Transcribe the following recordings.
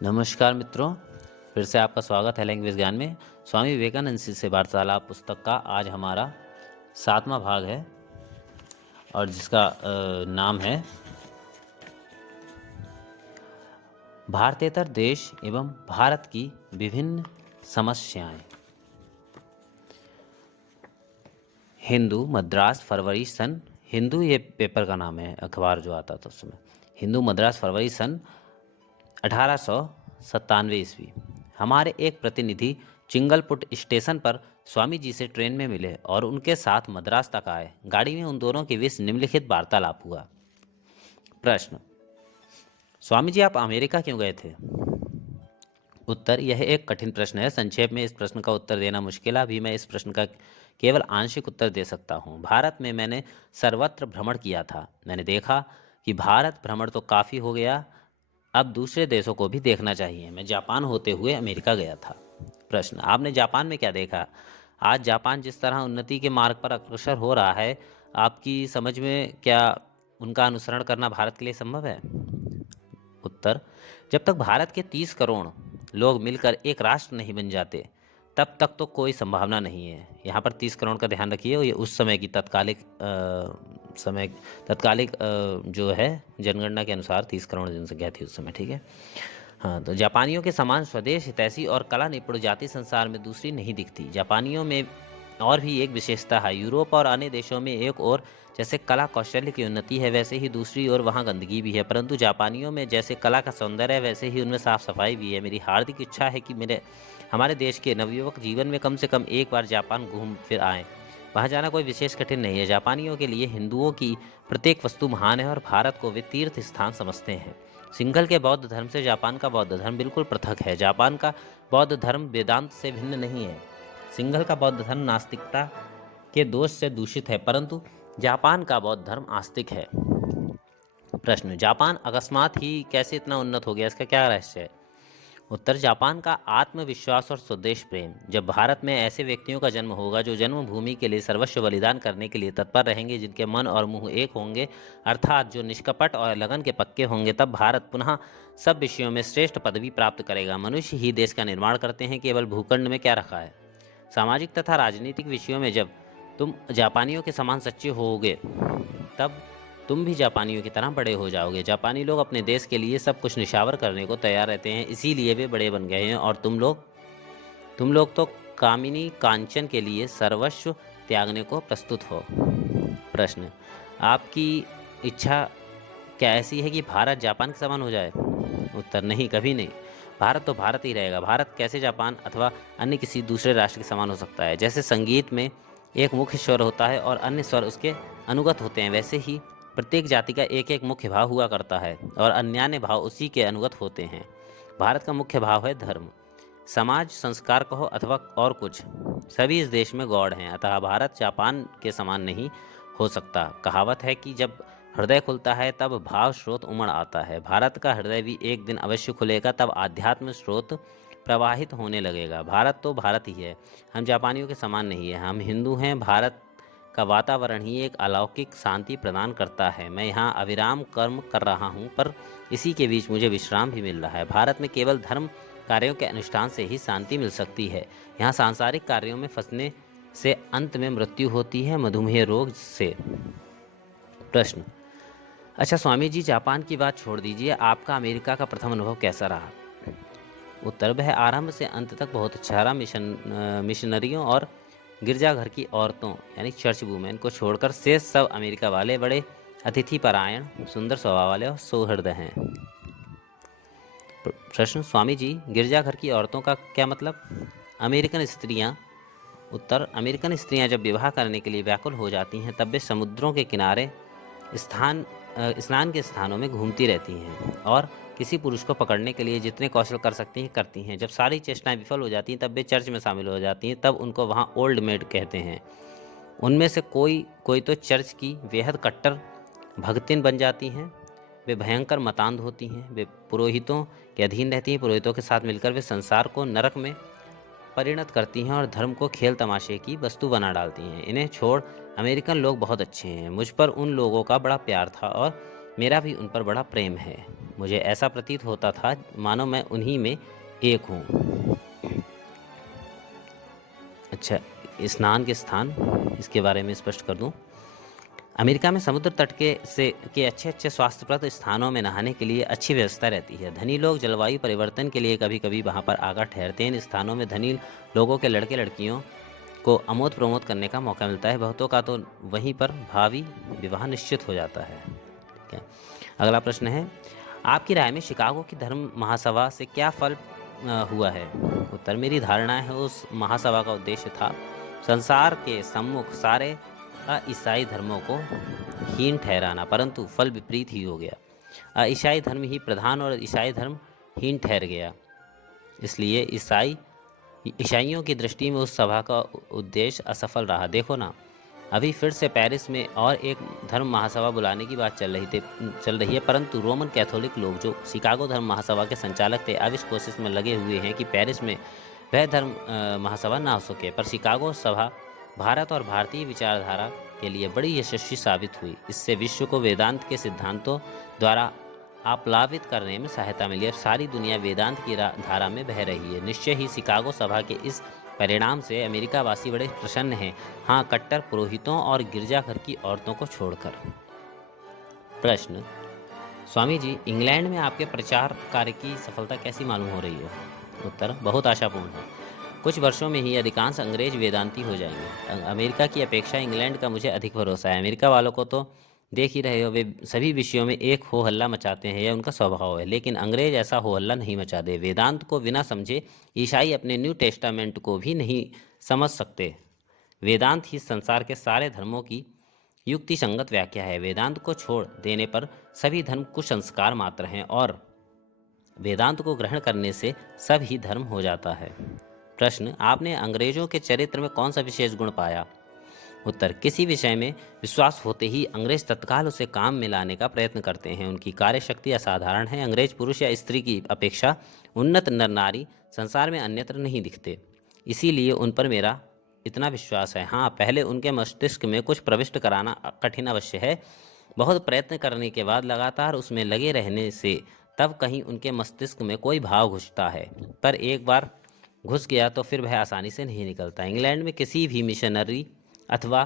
नमस्कार मित्रों, फिर से आपका स्वागत है लैंग्वेज ज्ञान में। स्वामी विवेकानंद जी से वार्तालाप पुस्तक का आज हमारा 7वां भाग है और जिसका नाम है भारतेतर देश एवं भारत की विभिन्न समस्याएं। हिंदू मद्रास फरवरी सन हिंदू ये पेपर का नाम है, अखबार जो आता था उस समय। हिंदू मद्रास फरवरी सन 1897 ईस्वी। हमारे एक प्रतिनिधि चिंगलपुट स्टेशन पर स्वामी जी से ट्रेन में मिले और उनके साथ मद्रास तक आए। गाड़ी में उन दोनों के बीच निम्नलिखित वार्तालाप हुआ। प्रश्न: स्वामी जी, आप अमेरिका क्यों गए थे? उत्तर: यह एक कठिन प्रश्न है। संक्षेप में इस प्रश्न का उत्तर देना मुश्किल है। अभी मैं इस प्रश्न का केवल आंशिक उत्तर दे सकता हूँ। भारत में मैंने सर्वत्र भ्रमण किया था। मैंने देखा कि भारत भ्रमण तो काफ़ी हो गया, अब दूसरे देशों को भी देखना चाहिए। मैं जापान होते हुए अमेरिका गया था। प्रश्न: आपने जापान में क्या देखा? आज जापान जिस तरह उन्नति के मार्ग पर अग्रसर हो रहा है, आपकी समझ में क्या उनका अनुसरण करना भारत के लिए संभव है? उत्तर: जब तक भारत के 30 करोड़ लोग मिलकर एक राष्ट्र नहीं बन जाते, तब तक तो कोई संभावना नहीं है। यहाँ पर 30 करोड़ का ध्यान रखिए, ये उस समय की तत्कालिक जो है जनगणना के अनुसार 30 करोड़ जनसंख्या थी उस समय। ठीक है। हाँ, तो जापानियों के समान स्वदेश हितैषी और कला निपुण जाति संसार में दूसरी नहीं दिखती। जापानियों में और भी एक विशेषता है। यूरोप और अन्य देशों में एक और जैसे कला कौशल्य की उन्नति है, वैसे ही दूसरी ओर वहाँ गंदगी भी है। परंतु जापानियों में जैसे कला का सौंदर्य है, वैसे ही उनमें साफ सफाई भी है। मेरी हार्दिक इच्छा है कि हमारे देश के नवयुवक जीवन में कम से कम एक बार जापान घूम फिर आएँ। वहाँ जाना कोई विशेष कठिन नहीं है। जापानियों के लिए हिंदुओं की प्रत्येक वस्तु महान है और भारत को वे तीर्थ स्थान समझते हैं। सिंघल के बौद्ध धर्म से जापान का बौद्ध धर्म बिल्कुल पृथक है। जापान का बौद्ध धर्म वेदांत से भिन्न नहीं है। सिंघल का बौद्ध धर्म नास्तिकता के दोष से दूषित है, परंतु जापान का बौद्ध धर्म आस्तिक है। प्रश्न: जापान अकस्मात ही कैसे इतना उन्नत हो गया, इसका क्या रहस्य है? उत्तर: जापान का आत्मविश्वास और स्वदेश प्रेम। जब भारत में ऐसे व्यक्तियों का जन्म होगा जो जन्मभूमि के लिए सर्वस्व बलिदान करने के लिए तत्पर रहेंगे, जिनके मन और मुंह एक होंगे, अर्थात जो निष्कपट और लगन के पक्के होंगे, तब भारत पुनः सब विषयों में श्रेष्ठ पदवी प्राप्त करेगा। मनुष्य ही देश का निर्माण करते हैं, केवल भूखंड में क्या रखा है। सामाजिक तथा राजनीतिक विषयों में जब तुम जापानियों के समान सच्चे होगे, तब तुम भी जापानियों की तरह बड़े हो जाओगे। जापानी लोग अपने देश के लिए सब कुछ निछावर करने को तैयार रहते हैं, इसीलिए वे बड़े बन गए हैं। और तुम लोग तो कामिनी कांचन के लिए सर्वस्व त्यागने को प्रस्तुत हो। प्रश्न: आपकी इच्छा क्या ऐसी है कि भारत जापान के समान हो जाए? उत्तर: नहीं, कभी नहीं। भारत तो भारत ही रहेगा। भारत कैसे जापान अथवा अन्य किसी दूसरे राष्ट्र के समान हो सकता है? जैसे संगीत में एक मुख्य स्वर होता है और अन्य स्वर उसके अनुगत होते हैं, वैसे ही प्रत्येक जाति का एक एक मुख्य भाव हुआ करता है और अन्यान्य भाव उसी के अनुगत होते हैं। भारत का मुख्य भाव है धर्म, समाज, संस्कार कहो अथवा और कुछ, सभी इस देश में गौड़ हैं। अतः भारत जापान के समान नहीं हो सकता। कहावत है कि जब हृदय खुलता है तब भाव स्रोत उमड़ आता है। भारत का हृदय भी एक दिन अवश्य खुलेगा, तब आध्यात्म स्रोत प्रवाहित होने लगेगा। भारत तो भारत ही है, हम जापानियों के समान नहीं है। हम हिंदू हैं। भारत का वातावरण ही एक अलौकिक शांति प्रदान करता है। मैं यहाँ अविराम कर्म कर रहा हूँ, पर इसी के बीच मुझे विश्राम भी मिल रहा है। भारत में केवल धर्म कार्यों के अनुष्ठान से ही शांति मिल सकती है। यहाँ सांसारिक कार्यों में फंसने से अंत में मृत्यु होती है, मधुमेह रोग से। प्रश्न: अच्छा स्वामी जी, जापान की बात छोड़ दीजिए, आपका अमेरिका का प्रथम अनुभव कैसा रहा? उत्तर: वह आरंभ से अंत तक बहुत अच्छा रहा। मिशनरियों और गिरजाघर की औरतों यानी चर्च वुमेन को छोड़कर शेष सब अमेरिका वाले बड़े अतिथि परायण, सुंदर स्वभाव वाले और सौहृदय हैं। प्रश्न: स्वामी जी, गिरजाघर की औरतों का क्या मतलब? अमेरिकन स्त्रियां उत्तर: अमेरिकन स्त्रियां जब विवाह करने के लिए व्याकुल हो जाती हैं, तब वे समुद्रों के किनारे स्नान के स्थानों में घूमती रहती हैं और किसी पुरुष को पकड़ने के लिए जितने कौशल कर सकती हैं करती हैं। जब सारी चेष्टाएं विफल हो जाती हैं, तब वे चर्च में शामिल हो जाती हैं। तब उनको वहाँ ओल्ड मेड कहते हैं। उनमें से कोई कोई तो चर्च की बेहद कट्टर भक्तिन बन जाती हैं। वे भयंकर मतांध होती हैं। वे पुरोहितों के अधीन रहती हैं। पुरोहितों के साथ मिलकर वे संसार को नरक में परिणत करती हैं और धर्म को खेल तमाशे की वस्तु बना डालती हैं। इन्हें छोड़ अमेरिकन लोग बहुत अच्छे हैं। मुझ पर उन लोगों का बड़ा प्यार था और मेरा भी उन पर बड़ा प्रेम है। मुझे ऐसा प्रतीत होता था मानो मैं उन्हीं में एक हूँ। अच्छा, स्नान के स्थान, इसके बारे में स्पष्ट कर दूं। अमेरिका में समुद्र तट के अच्छे अच्छे स्वास्थ्यप्रद स्थानों में नहाने के लिए अच्छी व्यवस्था रहती है। धनी लोग जलवायु परिवर्तन के लिए कभी कभी वहां पर आकर ठहरते हैं। इन स्थानों में धनी लोगों के लड़के लड़कियों को आमोद प्रमोद करने का मौका मिलता है। बहुतों का तो वहीं पर भावी विवाह निश्चित हो जाता है। ठीक है, अगला प्रश्न है, आपकी राय में शिकागो की धर्म महासभा से क्या फल हुआ है? उत्तर, मेरी धारणा है उस महासभा का उद्देश्य था संसार के सम्मुख सारे ईसाई धर्मों को हीन ठहराना, परंतु फल विपरीत ही हो गया। ईसाई धर्म ही प्रधान और ईसाई धर्म हीन ठहर गया। इसलिए ईसाइयों की दृष्टि में उस सभा का उद्देश्य असफल रहा। देखो ना, अभी फिर से पेरिस में और एक धर्म महासभा बुलाने की बात चल रही है, परंतु रोमन कैथोलिक लोग जो शिकागो धर्म महासभा के संचालक थे, अब इस कोशिश में लगे हुए हैं कि पेरिस में वह धर्म महासभा ना हो सके। पर शिकागो सभा भारत और भारतीय विचारधारा के लिए बड़ी यशस्वी साबित हुई। इससे विश्व को वेदांत के सिद्धांतों द्वारा आप्लावित करने में सहायता मिली। अब सारी दुनिया वेदांत की धारा में बह रही है। निश्चय ही शिकागो सभा के इस परिणाम से अमेरिका वासी बड़े प्रसन्न हैं। हाँ, कट्टर पुरोहितों और गिरजाघर की औरतों को छोड़कर। प्रश्न, स्वामी जी, इंग्लैंड में आपके प्रचार कार्य की सफलता कैसी मालूम हो रही है? उत्तर, बहुत आशापूर्ण है। कुछ वर्षों में ही अधिकांश अंग्रेज वेदांती हो जाएंगे। अमेरिका की अपेक्षा इंग्लैंड का मुझे अधिक भरोसा है। अमेरिका वालों को तो देख ही रहे हो, वे सभी विषयों में एक हो हल्ला मचाते हैं, यह उनका स्वभाव है। लेकिन अंग्रेज ऐसा हो हल्ला नहीं मचाते। वेदांत को बिना समझे ईसाई अपने न्यू टेस्टामेंट को भी नहीं समझ सकते। वेदांत ही संसार के सारे धर्मों की युक्ति संगत व्याख्या है। वेदांत को छोड़ देने पर सभी धर्म कुसंस्कार मात्र हैं और वेदांत को ग्रहण करने से सब ही धर्म हो जाता है। प्रश्न, आपने अंग्रेजों के चरित्र में कौन सा विशेष गुण पाया? उत्तर, किसी विषय में विश्वास होते ही अंग्रेज तत्काल उसे काम में लाने का प्रयत्न करते हैं। उनकी कार्यशक्ति असाधारण है। अंग्रेज पुरुष या स्त्री की अपेक्षा उन्नत नर नारी संसार में अन्यत्र नहीं दिखते, इसीलिए उन पर मेरा इतना विश्वास है। हाँ, पहले उनके मस्तिष्क में कुछ प्रविष्ट कराना कठिन अवश्य है। बहुत प्रयत्न करने के बाद लगातार उसमें लगे रहने से तब कहीं उनके मस्तिष्क में कोई भाव घुसता है, पर एक बार घुस गया तो फिर वह आसानी से नहीं निकलता। इंग्लैंड में किसी भी मिशनरी अथवा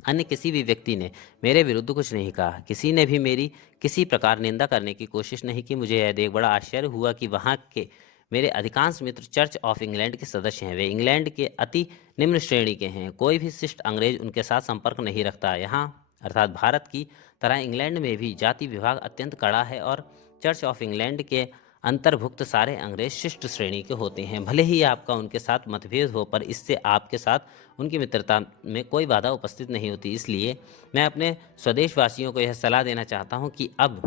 अन्य किसी भी व्यक्ति ने मेरे विरुद्ध कुछ नहीं कहा। किसी ने भी मेरी किसी प्रकार निंदा करने की कोशिश नहीं की। मुझे यह देख बड़ा आश्चर्य हुआ कि वहाँ के मेरे अधिकांश मित्र चर्च ऑफ इंग्लैंड के सदस्य हैं। वे इंग्लैंड के अति निम्न श्रेणी के हैं। कोई भी शिष्ट अंग्रेज उनके साथ संपर्क नहीं रखता। यहाँ अर्थात भारत की तरह इंग्लैंड में भी जाति विभाग अत्यंत कड़ा है और चर्च ऑफ इंग्लैंड के अंतर्भुक्त सारे अंग्रेज शिष्ट श्रेणी के होते हैं। भले ही आपका उनके साथ मतभेद हो, पर इससे आपके साथ उनकी मित्रता में कोई बाधा उपस्थित नहीं होती। इसलिए मैं अपने स्वदेशवासियों को यह सलाह देना चाहता हूं कि अब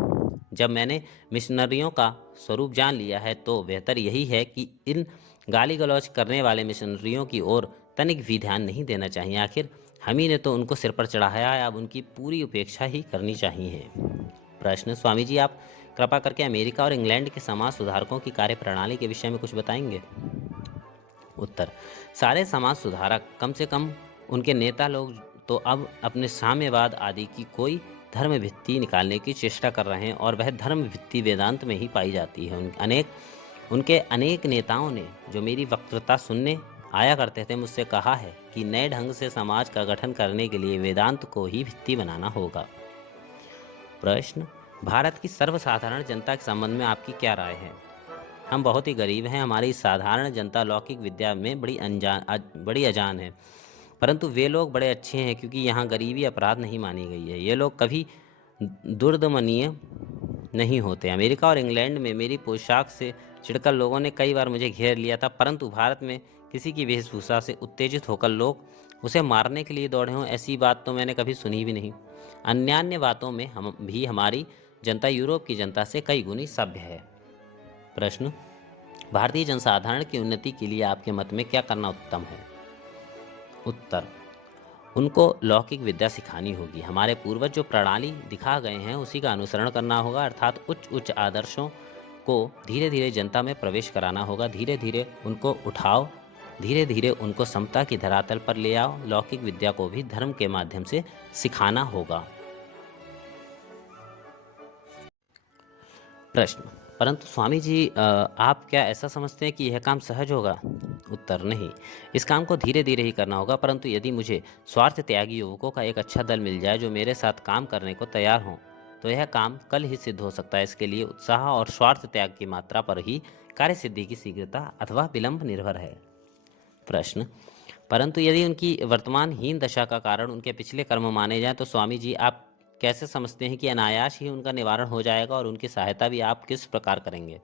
जब मैंने मिशनरियों का स्वरूप जान लिया है तो बेहतर यही है कि इन गाली गलौज करने वाले मिशनरियों की ओर तनिक भी ध्यान नहीं देना चाहिए। आखिर हम ही ने तो उनको सिर पर चढ़ाया है, अब उनकी पूरी उपेक्षा ही करनी चाहिए। प्रश्न, स्वामी जी, आप कृपा करके अमेरिका और इंग्लैंड के समाज सुधारकों की कार्यप्रणाली के विषय में कुछ बताएंगे? उत्तर, सारे समाज सुधारक, कम से कम उनके नेता लोग, तो अब अपने साम्यवाद आदि की कोई धर्म भित्ति निकालने की चेष्टा कर रहे हैं और वह धर्म भित्ति वेदांत में ही पाई जाती है। उनके अनेक नेताओं ने जो मेरी वक्तृता सुनने आया करते थे मुझसे कहा है कि नए ढंग से समाज का गठन करने के लिए वेदांत को ही भित्ति बनाना होगा। प्रश्न, भारत की सर्वसाधारण जनता के संबंध में आपकी क्या राय है? हम बहुत ही गरीब हैं। हमारी साधारण जनता लौकिक विद्या में बड़ी अजान है, परंतु वे लोग बड़े अच्छे हैं क्योंकि यहाँ गरीबी अपराध नहीं मानी गई है। ये लोग कभी दुर्दमनीय नहीं होते। अमेरिका और इंग्लैंड में मेरी पोशाक से चिढ़कर लोगों ने कई बार मुझे घेर लिया था, परंतु भारत में किसी की वेशभूषा से उत्तेजित होकर लोग उसे मारने के लिए दौड़े हों, ऐसी बात तो मैंने कभी सुनी भी नहीं। अन्यान्य बातों में हम भी हमारी जनता यूरोप की जनता से कई गुनी सभ्य है। प्रश्न, भारतीय जनसाधारण की उन्नति के लिए आपके मत में क्या करना उत्तम है? उत्तर, उनको लौकिक विद्या सिखानी होगी। हमारे पूर्वज जो प्रणाली दिखा गए हैं उसी का अनुसरण करना होगा, अर्थात उच्च उच्च आदर्शों को धीरे धीरे जनता में प्रवेश कराना होगा। धीरे धीरे उनको उठाओ, धीरे धीरे उनको समता की धरातल पर ले आओ। लौकिक विद्या को भी धर्म के माध्यम से सिखाना होगा। प्रश्न, परंतु स्वामी जी आप क्या ऐसा समझते हैं कि यह काम सहज होगा? उत्तर, नहीं। इस काम को धीरे धीरे ही करना होगा, परंतु यदि मुझे स्वार्थ त्यागी युवकों का एक अच्छा दल मिल जाए जो मेरे साथ काम करने को तैयार हों, तो यह काम कल ही सिद्ध हो सकता है। इसके लिए उत्साह और स्वार्थ त्याग की मात्रा पर ही कार्य सिद्धि की शीघ्रता अथवा विलंब निर्भर है। प्रश्न, परंतु यदि उनकी वर्तमान हीन दशा का कारण उनके पिछले कर्म माने जाएं, तो स्वामी जी आप कैसे समझते हैं कि अनायास ही उनका निवारण हो जाएगा, और उनकी सहायता भी आप किस प्रकार करेंगे?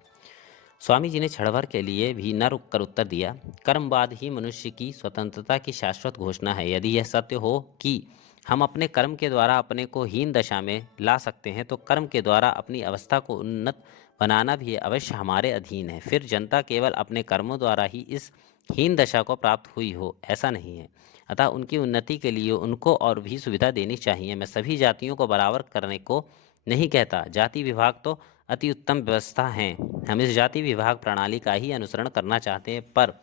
स्वामी जी ने क्षण भर के लिए भी न रुक कर उत्तर दिया, कर्मवाद ही मनुष्य की स्वतंत्रता की शाश्वत घोषणा है। यदि यह सत्य हो कि हम अपने कर्म के द्वारा अपने को हीन दशा में ला सकते हैं, तो कर्म के द्वारा अपनी अवस्था को उन्नत बनाना भी अवश्य हमारे अधीन है। फिर जनता केवल अपने कर्मों द्वारा ही इस हीन दशा को प्राप्त हुई हो, ऐसा नहीं है। अतः उनकी उन्नति के लिए उनको और भी सुविधा देनी चाहिए। मैं सभी जातियों को बराबर करने को नहीं कहता। जाति विभाग तो अति उत्तम व्यवस्था है, हम इस जाति विभाग प्रणाली का ही अनुसरण करना चाहते हैं, पर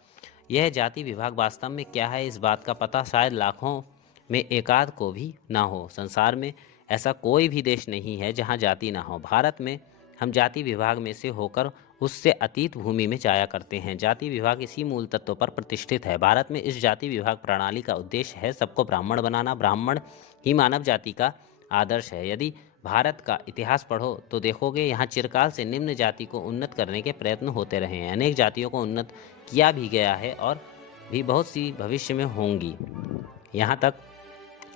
यह जाति विभाग वास्तव में क्या है, इस बात का पता शायद लाखों में एकाध को भी ना हो। संसार में ऐसा कोई भी देश नहीं है जहाँ जाति ना हो। भारत में हम जाति विभाग में से होकर उससे अतीत भूमि में जाया करते हैं। जाति विभाग इसी मूल तत्व पर प्रतिष्ठित है। भारत में इस जाति विभाग प्रणाली का उद्देश्य है सबको ब्राह्मण बनाना। ब्राह्मण ही मानव जाति का आदर्श है। यदि भारत का इतिहास पढ़ो तो देखोगे यहाँ चिरकाल से निम्न जाति को उन्नत करने के प्रयत्न होते रहे हैं। अनेक जातियों को उन्नत किया भी गया है और भी बहुत सी भविष्य में होंगी। यहाँ तक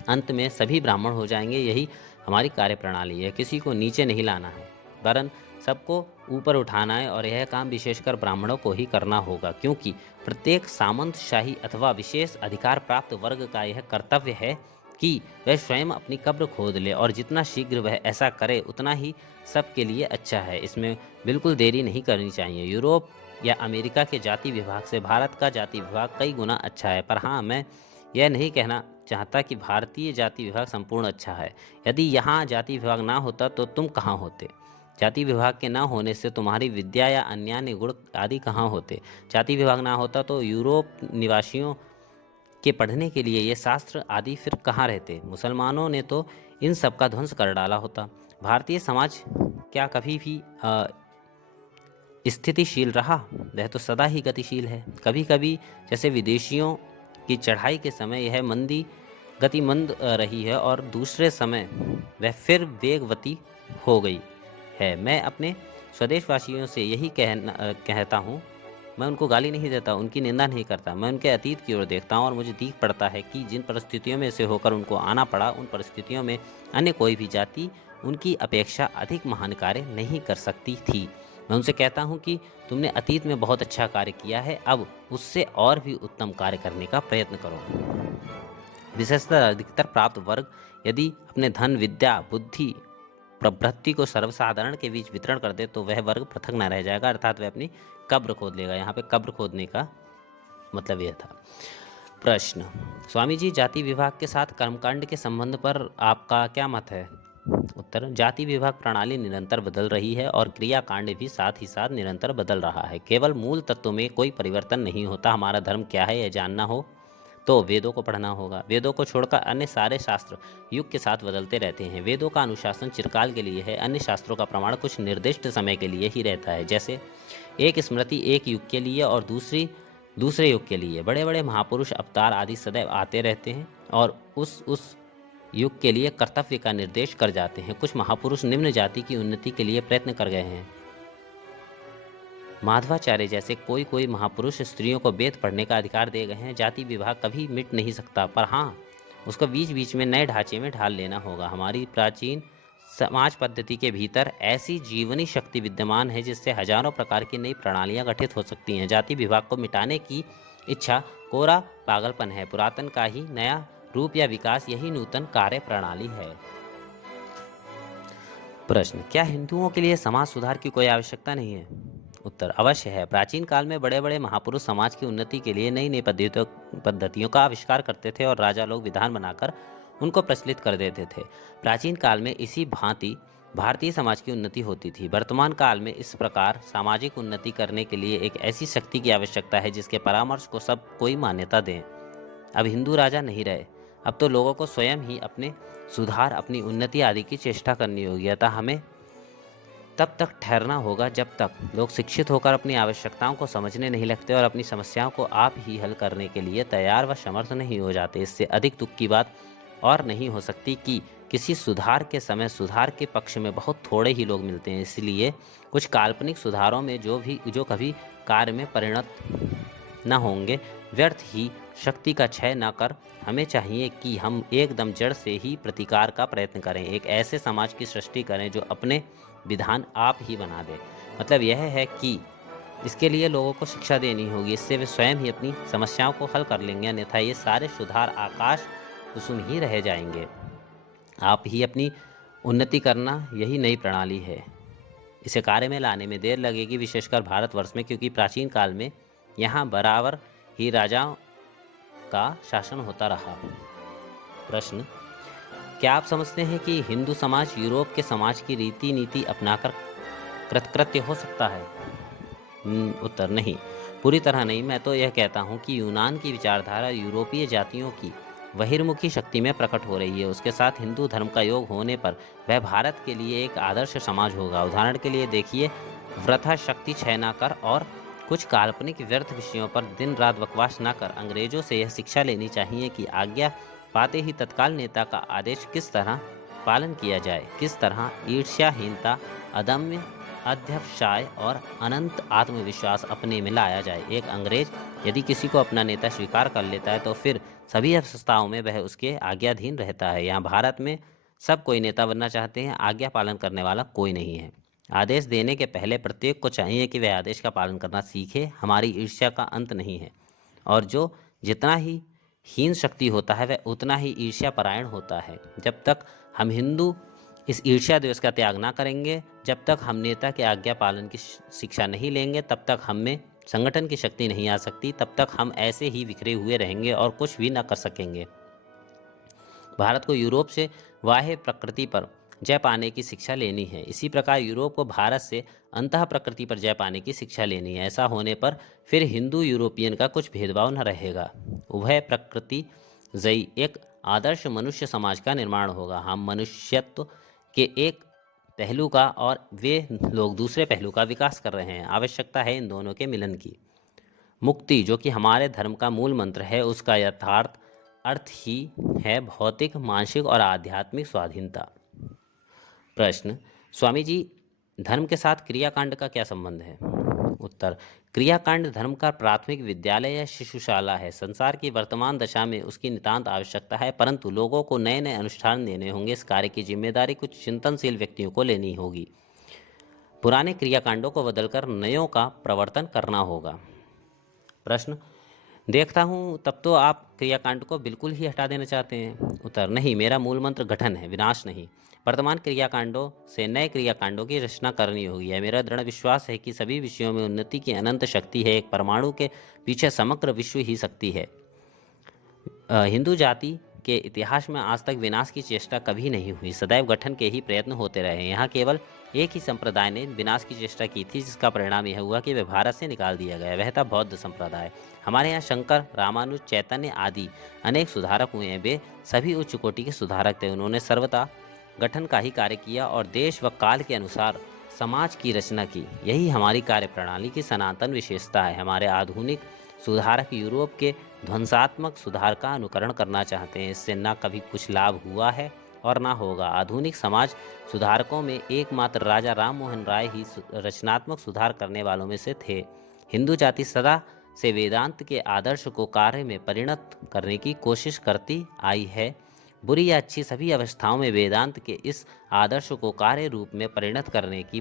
अंत में सभी ब्राह्मण हो जाएंगे। यही हमारी कार्य प्रणाली है। किसी को नीचे नहीं लाना है, वरन सबको ऊपर उठाना है, और यह काम विशेषकर ब्राह्मणों को ही करना होगा, क्योंकि प्रत्येक सामंतशाही अथवा विशेष अधिकार प्राप्त वर्ग का यह कर्तव्य है कि वह स्वयं अपनी कब्र खोद ले, और जितना शीघ्र वह ऐसा करे उतना ही सबके लिए अच्छा है। इसमें बिल्कुल देरी नहीं करनी चाहिए। यूरोप या अमेरिका के जाति विभाग से भारत का जाति विभाग कई गुना अच्छा है, पर हाँ, मैं यह नहीं कहना चाहता कि भारतीय जाति विभाग संपूर्ण अच्छा है। यदि यहाँ जाति विभाग ना होता तो तुम कहाँ होते? जाति विभाग के ना होने से तुम्हारी विद्या या अन्य गुण आदि कहाँ होते? जाति विभाग ना होता तो यूरोप निवासियों के पढ़ने के लिए ये शास्त्र आदि फिर कहाँ रहते? मुसलमानों ने तो इन सब का ध्वंस कर डाला होता। भारतीय समाज क्या कभी भी स्थितिशील रहा? वह तो सदा ही गतिशील है। कभी कभी जैसे विदेशियों की चढ़ाई के समय यह मंदी गति मंद रही है, और दूसरे समय वह फिर वेगवती हो गई है। मैं अपने स्वदेशवासियों से यही कहता हूँ। मैं उनको गाली नहीं देता, उनकी निंदा नहीं करता। मैं उनके अतीत की ओर देखता हूँ और मुझे दिख पड़ता है कि जिन परिस्थितियों में से होकर उनको आना पड़ा, उन परिस्थितियों में अन्य कोई भी जाति उनकी अपेक्षा अधिक महान कार्य नहीं कर सकती थी। मैं उनसे कहता हूँ कि तुमने अतीत में बहुत अच्छा कार्य किया है, अब उससे और भी उत्तम कार्य करने का प्रयत्न करो। विशेषतः अधिकतर प्राप्त वर्ग यदि अपने धन, विद्या, बुद्धि, प्रवृत्ति को सर्वसाधारण के बीच वितरण कर दे, तो वह वर्ग पृथक न रह जाएगा, अर्थात वह अपनी कब्र खोद लेगा। यहाँ पे कब्र खोदने का मतलब यह था। प्रश्न, स्वामी जी जाति विभाग के साथ कर्मकांड के संबंध पर आपका क्या मत है? उत्तर, जाति विभाग प्रणाली निरंतर बदल रही है और क्रियाकांड भी साथ ही साथ निरंतर बदल रहा है। केवल मूल तत्व में कोई परिवर्तन नहीं होता। हमारा धर्म क्या है यह जानना हो तो वेदों को पढ़ना होगा। वेदों को छोड़कर अन्य सारे शास्त्र युग के साथ बदलते रहते हैं। वेदों का अनुशासन चिरकाल के लिए है, अन्य शास्त्रों का प्रमाण कुछ निर्दिष्ट समय के लिए ही रहता है। जैसे एक स्मृति एक युग के लिए और दूसरी दूसरे युग के लिए। बड़े बड़े महापुरुष अवतार आदि सदैव आते रहते हैं और उस युग के लिए कर्तव्य का निर्देश कर जाते हैं। कुछ महापुरुष निम्न जाति की उन्नति के लिए प्रयत्न कर गए हैं। माधवाचार्य जैसे कोई महापुरुष स्त्रियों को वेद पढ़ने का अधिकार दे गए हैं। जाति विभाग कभी मिट नहीं सकता, पर हाँ, उसको बीच बीच में नए ढांचे में ढाल लेना होगा। हमारी प्राचीन समाज पद्धति के भीतर ऐसी जीवनी शक्ति विद्यमान है जिससे हजारों प्रकार की नई प्रणालियां गठित हो सकती हैं। जाति विभाग को मिटाने की इच्छा कोरा पागलपन है। पुरातन का ही नया रूप या विकास यही नूतन कार्य प्रणाली है। प्रश्न, क्या हिंदुओं के लिए समाज सुधार की कोई आवश्यकता नहीं है? उत्तर, अवश्य है। प्राचीन काल में बड़े बड़े महापुरुष समाज की उन्नति के लिए नई नई पद्धतियों का आविष्कार करते थे और राजा लोग विधान बनाकर उनको प्रचलित कर देते थे। प्राचीन काल में इसी भांति भारतीय समाज की उन्नति होती थी। वर्तमान काल में इस प्रकार सामाजिक उन्नति करने के लिए एक ऐसी शक्ति की आवश्यकता है जिसके परामर्श को सब कोई मान्यता दें। अब हिंदू राजा नहीं रहे। अब तो लोगों को स्वयं ही अपने सुधार, अपनी उन्नति आदि की चेष्टा करनी होगी। अतः हमें तब तक ठहरना होगा जब तक लोग शिक्षित होकर अपनी आवश्यकताओं को समझने नहीं लगते और अपनी समस्याओं को आप ही हल करने के लिए तैयार व समर्थ नहीं हो जाते। इससे अधिक दुख की बात और नहीं हो सकती कि किसी सुधार के समय सुधार के पक्ष में बहुत थोड़े ही लोग मिलते हैं। इसलिए कुछ काल्पनिक सुधारों में जो कभी कार्य में परिणत न होंगे, व्यर्थ ही शक्ति का क्षय न कर हमें चाहिए कि हम एकदम जड़ से ही प्रतिकार का प्रयत्न करें, एक ऐसे समाज की सृष्टि करें जो अपने विधान आप ही बना दे। मतलब यह है कि इसके लिए लोगों को शिक्षा देनी होगी, इससे वे स्वयं ही अपनी समस्याओं को हल कर लेंगे, अन्यथा ये सारे सुधार आकाश कुसुम ही रह जाएंगे। आप ही अपनी उन्नति करना, यही नई प्रणाली है। इसे कार्य में लाने में देर लगेगी, विशेषकर भारतवर्ष में, क्योंकि प्राचीन काल में यहाँ बराबर ही राजाओं का शासन होता रहा। प्रश्न: क्या आप समझते हैं कि हिंदू समाज यूरोप के समाज की रीति नीति अपनाकर कृतकृत्य हो सकता है? उत्तर: नहीं, पूरी तरह नहीं। मैं तो यह कहता हूँ कि यूनान की विचारधारा यूरोपीय जातियों की बहिर्मुखी शक्ति में प्रकट हो रही है। उसके साथ हिंदू धर्म का योग होने पर वह भारत के लिए एक आदर्श समाज होगा। उदाहरण के लिए देखिए, वृथा शक्ति क्षय न कर और कुछ काल्पनिक व्यर्थ विषयों पर दिन रात बकवास न कर अंग्रेजों से यह शिक्षा लेनी चाहिए कि आज्ञा पाते ही तत्काल नेता का आदेश किस तरह पालन किया जाए, किस तरह ईर्ष्याहीनता, अदम्य अध्यवसाय और अनंत आत्मविश्वास अपने में लाया जाए। एक अंग्रेज यदि किसी को अपना नेता स्वीकार कर लेता है तो फिर सभी अवस्थाओं में वह उसके आज्ञाधीन रहता है। यहाँ भारत में सब कोई नेता बनना चाहते हैं, आज्ञा पालन करने वाला कोई नहीं है। आदेश देने के पहले प्रत्येक को चाहिए कि वह आदेश का पालन करना सीखे। हमारी ईर्ष्या का अंत नहीं है, और जो जितना ही हीन शक्ति होता है वह उतना ही ईर्ष्या परायण होता है। जब तक हम हिंदू इस ईर्ष्या द्वेष का त्याग ना करेंगे, जब तक हम नेता के आज्ञा पालन की शिक्षा नहीं लेंगे, तब तक हम में संगठन की शक्ति नहीं आ सकती। तब तक हम ऐसे ही बिखरे हुए रहेंगे और कुछ भी ना कर सकेंगे। भारत को यूरोप से बाह्य प्रकृति पर जय पाने की शिक्षा लेनी है। इसी प्रकार यूरोप को भारत से अंतः प्रकृति पर जय पाने की शिक्षा लेनी है। ऐसा होने पर फिर हिंदू यूरोपियन का कुछ भेदभाव न रहेगा। उभय प्रकृति जयी एक आदर्श मनुष्य समाज का निर्माण होगा। हम मनुष्यत्व के एक पहलू का और वे लोग दूसरे पहलू का विकास कर रहे हैं। आवश्यकता है इन दोनों के मिलन की। मुक्ति, जो कि हमारे धर्म का मूल मंत्र है, उसका यथार्थ अर्थ ही है भौतिक, मानसिक और आध्यात्मिक स्वाधीनता। प्रश्न: स्वामी जी, धर्म के साथ क्रियाकांड का क्या संबंध है? उत्तर: क्रियाकांड धर्म का प्राथमिक विद्यालय या शिशुशाला है। संसार की वर्तमान दशा में उसकी नितांत आवश्यकता है, परंतु लोगों को नए नए अनुष्ठान देने होंगे। इस कार्य की जिम्मेदारी कुछ चिंतनशील व्यक्तियों को लेनी होगी। पुराने क्रियाकांडों को बदलकर नयों का प्रवर्तन करना होगा। प्रश्न: देखता हूँ तब तो आप क्रियाकांड को बिल्कुल ही हटा देना चाहते हैं। उत्तर: नहीं, मेरा मूल मंत्र गठन है, विनाश नहीं। वर्तमान क्रियाकांडों से नए क्रियाकांडों की रचना करनी होगी। यह मेरा दृढ़ विश्वास है कि सभी विषयों में उन्नति की अनंत शक्ति है। एक परमाणु के पीछे समग्र विश्व ही शक्ति है। हिंदू जाति के इतिहास में आज तक विनाश की चेष्टा कभी नहीं हुई, सदैव गठन के ही प्रयत्न होते रहे। यहाँ केवल एक ही संप्रदाय ने विनाश की चेष्टा की थी, जिसका परिणाम यह हुआ कि वह भारत से निकाल दिया गया। वह था बौद्ध संप्रदाय। हमारे यहाँ शंकर, रामानुज, चैतन्य आदि अनेक सुधारक हुए हैं। वे सभी उच्च कोटि के सुधारक थे। उन्होंने सर्वथा गठन का ही कार्य किया और देश व काल के अनुसार समाज की रचना की। यही हमारी कार्य प्रणाली की सनातन विशेषता है। हमारे आधुनिक सुधारक यूरोप के ध्वंसात्मक सुधार का अनुकरण करना चाहते हैं। इससे न कभी कुछ लाभ हुआ है और ना होगा। आधुनिक समाज सुधारकों में एकमात्र राजा राम मोहन राय ही रचनात्मक सुधार करने वालों में से थे। हिंदू जाति सदा से वेदांत के आदर्श को कार्य में परिणत करने की कोशिश करती आई है। बुरी या अच्छी सभी अवस्थाओं में वेदांत के इस आदर्श को कार्य रूप में परिणत करने की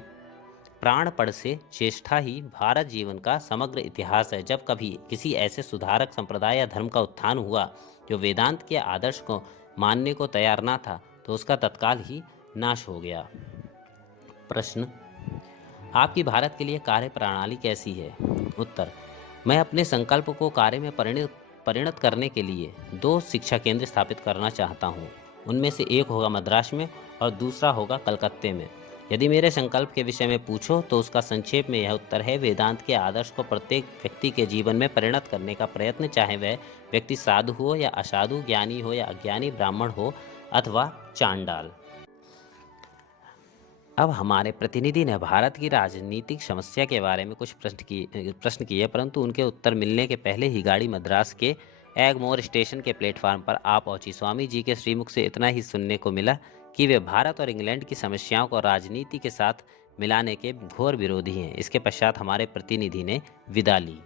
प्राणपण से चेष्टा ही भारत जीवन का समग्र इतिहास है। जब कभी किसी ऐसे सुधारक संप्रदाय या धर्म का उत्थान हुआ जो वेदांत के आदर्श को मानने को तैयार ना था, तो उसका तत्काल ही नाश हो गया। प्रश्न: आपकी भारत के लिए कार्य प्रणाली कैसी है? उत्तर: मैं अपने संकल्प को कार्य में परिणत करने के लिए 2 शिक्षा केंद्र स्थापित करना चाहता हूँ। उनमें से एक होगा मद्रास में और दूसरा होगा कलकत्ते में। यदि मेरे संकल्प के विषय में पूछो तो उसका संक्षेप में यह उत्तर है: वेदांत के आदर्श को प्रत्येक व्यक्ति के जीवन में परिणत करने का प्रयत्न, चाहे वह व्यक्ति साधु हो या असाधु, ज्ञानी हो या अज्ञानी, ब्राह्मण हो अथवा चांडाल। अब हमारे प्रतिनिधि ने भारत की राजनीतिक समस्या के बारे में कुछ प्रश्न किए, परंतु उनके उत्तर मिलने के पहले ही गाड़ी मद्रास के एगमोर स्टेशन के प्लेटफार्म पर आ पहुंची। स्वामी जी के श्रीमुख से इतना ही सुनने को मिला कि वे भारत और इंग्लैंड की समस्याओं को राजनीति के साथ मिलाने के घोर विरोधी हैं। इसके पश्चात हमारे प्रतिनिधि ने विदा ली।